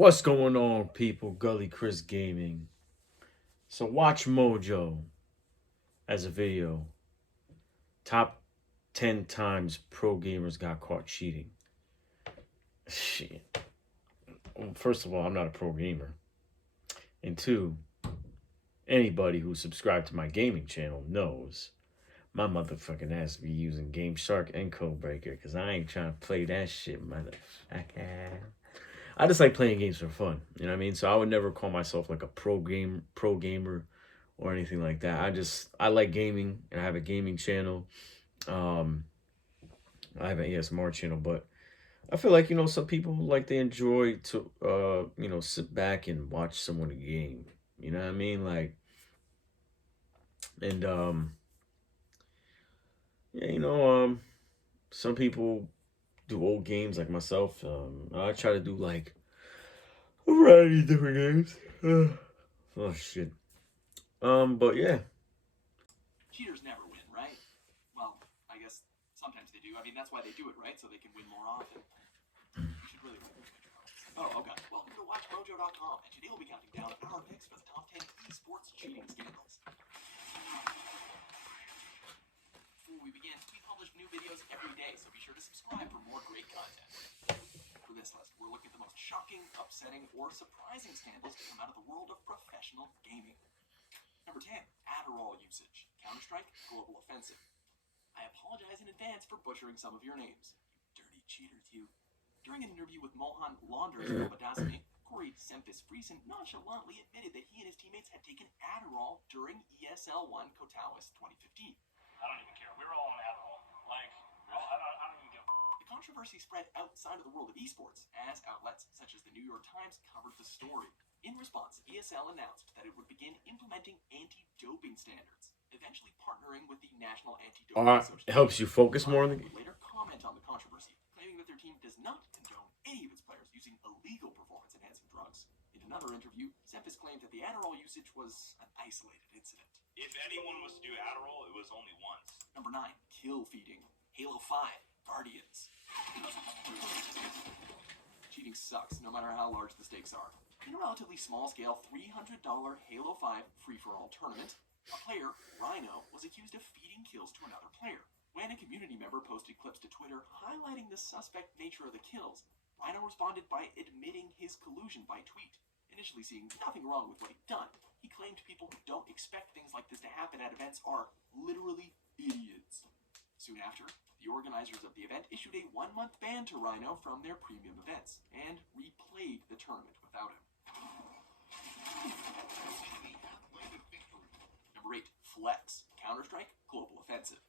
What's going on, people? Gully Chris Gaming. So, Watch Mojo as a video. Top 10 times pro gamers got caught cheating. Shit. Well, first of all, I'm not a pro gamer. And two, anybody who subscribed to my gaming channel knows my motherfucking ass be using Game Shark and Codebreaker because I ain't trying to play that shit, motherfucker. I just like playing games for fun. You know what I mean? So I would never call myself like a pro gamer or anything like that. I like gaming and I have a gaming channel. Um I have an ASMR channel, but I feel like, some people like they enjoy to sit back and watch someone game. You know what I mean? Like and yeah, some people do old games like myself. I try to do like a variety of different games. Oh shit. But yeah. Cheaters never win, right? Well, I guess sometimes they do. I mean, that's why they do it, right? So they can win more often. You should really write those comments. Oh, okay. Welcome to WatchMojo.com, and today we'll be counting down our picks for the top 10 esports cheating scandals. Before we begin, we publish new videos every day, so be sure to subscribe for more great content. For this list, we're looking at the most shocking, upsetting, or surprising scandals to come out of the world of professional gaming. Number 10, Adderall usage. Counter-Strike, Global Offensive. I apologize in advance for butchering some of your names. You dirty cheaters, you. During an interview with Mohan Launders Babadasamy, Corey Semphis Friesen nonchalantly admitted that he and his teammates had taken Adderall during ESL 1 Kotawis 2015. I don't even care. We were all on Adderall. Like, I don't even give a. The controversy spread outside of the world of esports, as outlets such as the New York Times covered the story. In response, ESL announced that it would begin implementing anti-doping standards, eventually partnering with the National Anti-Doping Association. It helps you focus more on the would later comment on the controversy, claiming that their team does not condone any of its players using illegal performance-enhancing drugs. In another interview, Semphis claimed that the Adderall usage was an isolated incident. If anyone was to do Adderall, it was only once. Number 9, kill feeding. Halo 5, Guardians. Cheating sucks, no matter how large the stakes are. In a relatively small-scale $300 Halo 5 free-for-all tournament, a player, Rhino, was accused of feeding kills to another player. When a community member posted clips to Twitter highlighting the suspect nature of the kills, Rhino responded by admitting his collusion by tweet. Initially seeing nothing wrong with what he'd done, he claimed people who don't expect things like this to happen at events are literally idiots. Soon after, the organizers of the event issued a 1-month ban to Rhino from their premium events and replayed the tournament without him. Number 8, Flex. Counter-Strike, Global Offensive.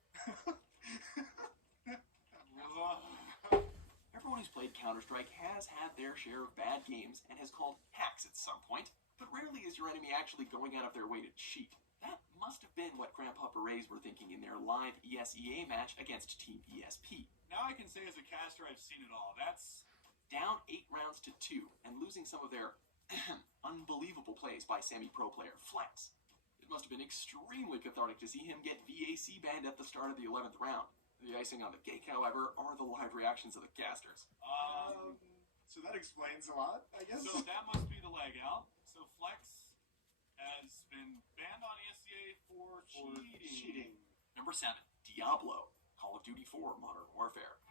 Everyone who's played Counter-Strike has had their share of bad games and has called hacks at some point, but rarely is your enemy actually going out of their way to cheat. That must have been what Grandpa Berets were thinking in their live ESEA match against Team ESP. Now I can say as a caster I've seen it all. That's down 8 rounds to 2 and losing some of their unbelievable plays by semi-pro player Flex. It must have been extremely cathartic to see him get VAC banned at the start of the 11th round. The icing on the cake, however, are the live reactions of the casters. So that explains a lot, I guess. So that must be the leg out. So Flex has been banned on ESCA for cheating. Number 7, Diablo. Call of Duty 4 Modern Warfare.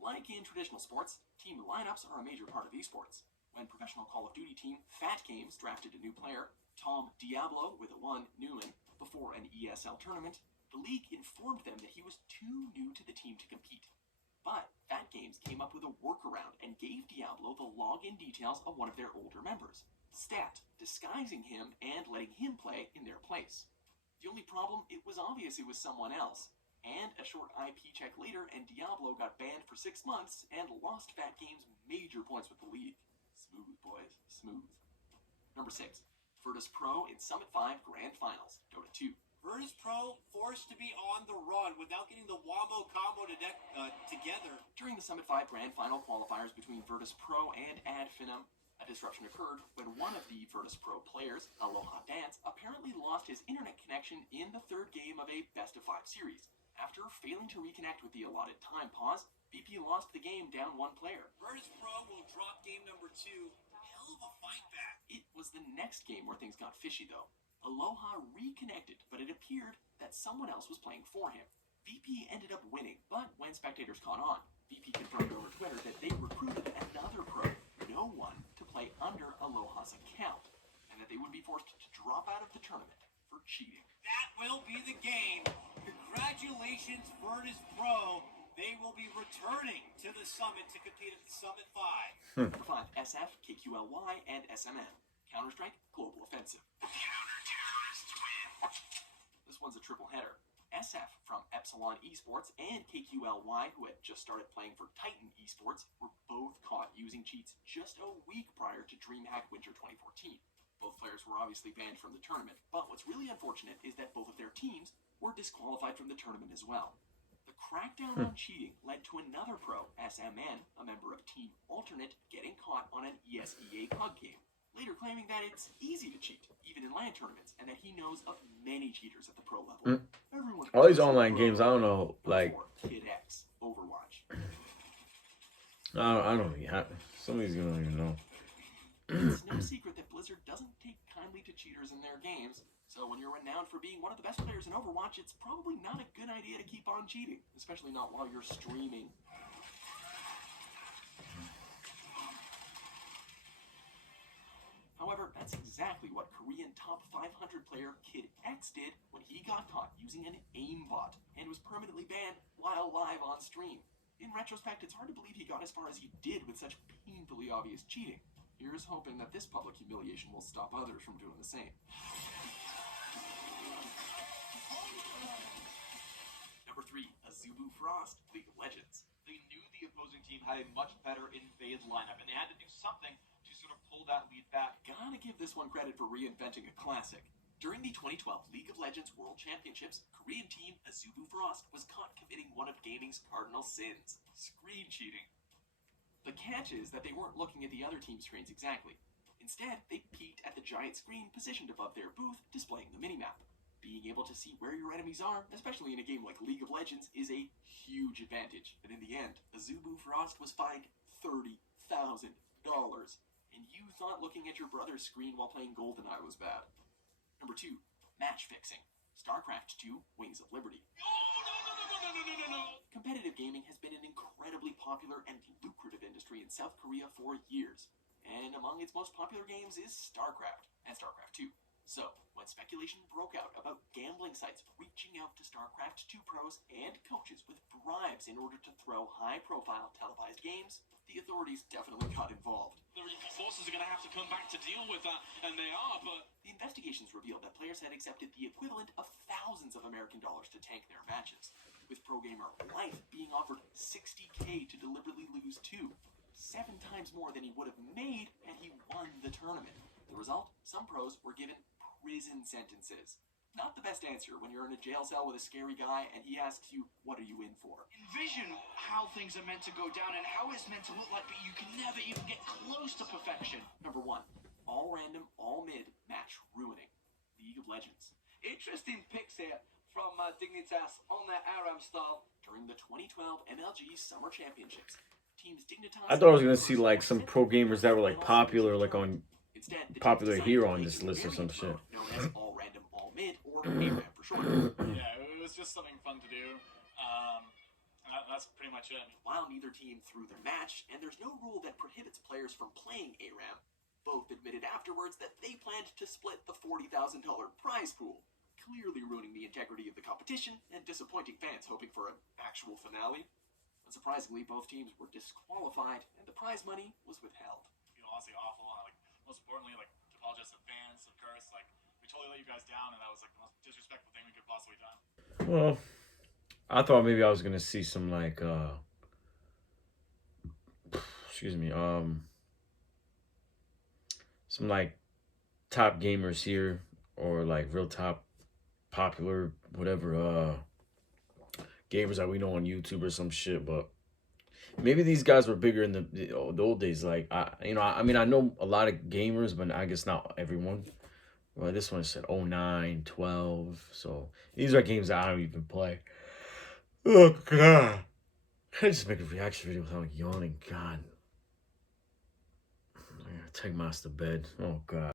Like in traditional sports, team lineups are a major part of esports. When professional Call of Duty team Fat Games drafted a new player, Tom Diablo with a 1 Newman, before an ESL tournament, the league informed them that he was too new to the team to compete. But Fat Games came up with a workaround and gave Diablo the login details of one of their older members, Stat, disguising him and letting him play in their place. The only problem, it was obvious it was someone else, and a short IP check later and Diablo got banned for 6 months and lost Fat Games major points with the league. Smooth, boys, smooth. Number 6, Virtus Pro in Summit 5 Grand Finals, Dota 2. Virtus Pro forced to be on the run without getting the Wombo combo together. During the Summit 5 Grand Final qualifiers between Virtus Pro and Adfinum, a disruption occurred when one of the Virtus Pro players, Aloha Dance, apparently lost his internet connection in the 3rd game of a best-of-5 series. After failing to reconnect with the allotted time pause, VP lost the game down one player. Virtus Pro will drop game number 2. Hell of a fight back. It was the next game where things got fishy, though. Aloha reconnected, but it appeared that someone else was playing for him. VP ended up winning, but when spectators caught on, VP confirmed over Twitter that they recruited another pro, no one, to play under Aloha's account, and that they would be forced to drop out of the tournament for cheating. That will be the game. Congratulations, Virtus Pro. They will be returning to the Summit to compete at the Summit 5. Number 5, SF, KQLY, and SMN. Counter-Strike, Global Offensive. This one's a triple header. SF from Epsilon Esports and KQLY, who had just started playing for Titan Esports, were both caught using cheats just a week prior to DreamHack Winter 2014. Both players were obviously banned from the tournament, but what's really unfortunate is that both of their teams were disqualified from the tournament as well. The crackdown on cheating led to another pro, SMN, a member of Team Alternate, getting caught on an ESEA PUG game, later claiming that it's easy to cheat, even in LAN tournaments, and that he knows of many cheaters at the pro level. Everyone All these online games, I don't know, like, Kid X, Overwatch. I don't even have, some of these you don't even know. It's no secret that Blizzard doesn't take kindly to cheaters in their games, so when you're renowned for being one of the best players in Overwatch, it's probably not a good idea to keep on cheating, especially not while you're streaming. However, that's exactly what Korean top 500 player Kid X did when he got caught using an aimbot and was permanently banned while live on stream. In retrospect, it's hard to believe he got as far as he did with such painfully obvious cheating. Here's hoping that this public humiliation will stop others from doing the same. Number 3, Azubu Frost, League of Legends. They knew the opposing team had a much better invade lineup, and they had to do something to sort of pull that lead back. Gotta give this one credit for reinventing a classic. During the 2012 League of Legends World Championships, Korean team Azubu Frost was caught committing one of gaming's cardinal sins, screen cheating. The catch is that they weren't looking at the other team's screens exactly. Instead, they peeked at the giant screen positioned above their booth, displaying the minimap. Being able to see where your enemies are, especially in a game like League of Legends, is a huge advantage. And in the end, Azubu Frost was fined $30,000. And you thought looking at your brother's screen while playing GoldenEye was bad. Number 2, match fixing. StarCraft 2, Wings of Liberty. Competitive gaming has been an incredibly popular and lucrative industry in South Korea for years. And among its most popular games is StarCraft and StarCraft 2. So, when speculation broke out about gambling sites reaching out to StarCraft 2 pros and coaches with bribes in order to throw high-profile televised games, the authorities definitely got involved. The forces are going to have to come back to deal with that, and they are, but The investigations revealed that players had accepted the equivalent of thousands of American dollars to tank their matches, with pro gamer Life being offered $60K to deliberately lose 2, 7 times more than he would have made had he won the tournament. The result? Some pros were given prison sentences. Not the best answer when you're in a jail cell with a scary guy and he asks you, what are you in for? Envision how things are meant to go down and how it's meant to look like, but you can never even get close to perfection. Number 1, all random, all mid match ruining. League of Legends. Interesting picks here from Dignitas on their ARAM style. During the 2012 MLG Summer Championships, teams Dignitas... I thought I was gonna see like some pro gamers that were like popular, like on Instead, the popular team hero decided on to this play list or some variant shit. mode known as all random, all mid, or ARAM for short. yeah, it was just something fun to do. And that's pretty much it. While neither team threw their match, and there's no rule that prohibits players from playing ARAM, both admitted afterwards that they planned to split the $40,000 prize pool, clearly ruining the integrity of the competition and disappointing fans hoping for an actual finale. Unsurprisingly, both teams were disqualified, and the prize money was withheld. You know, honestly awful. And, like, most importantly, like, to apologize to fans, of course. Like, we totally let you guys down, and that was like the most disrespectful thing we could possibly done. Well, I thought maybe I was gonna see some like excuse me, some like top gamers here, or like real top popular whatever gamers that we know on YouTube or some shit, but maybe these guys were bigger in the old days. Like I mean I know a lot of gamers, but I guess not everyone. Well, this one said 09, 12, so these are games that I don't even play. Oh god. I just make a reaction video without yawning. God. I gotta take Master to bed. Oh, God.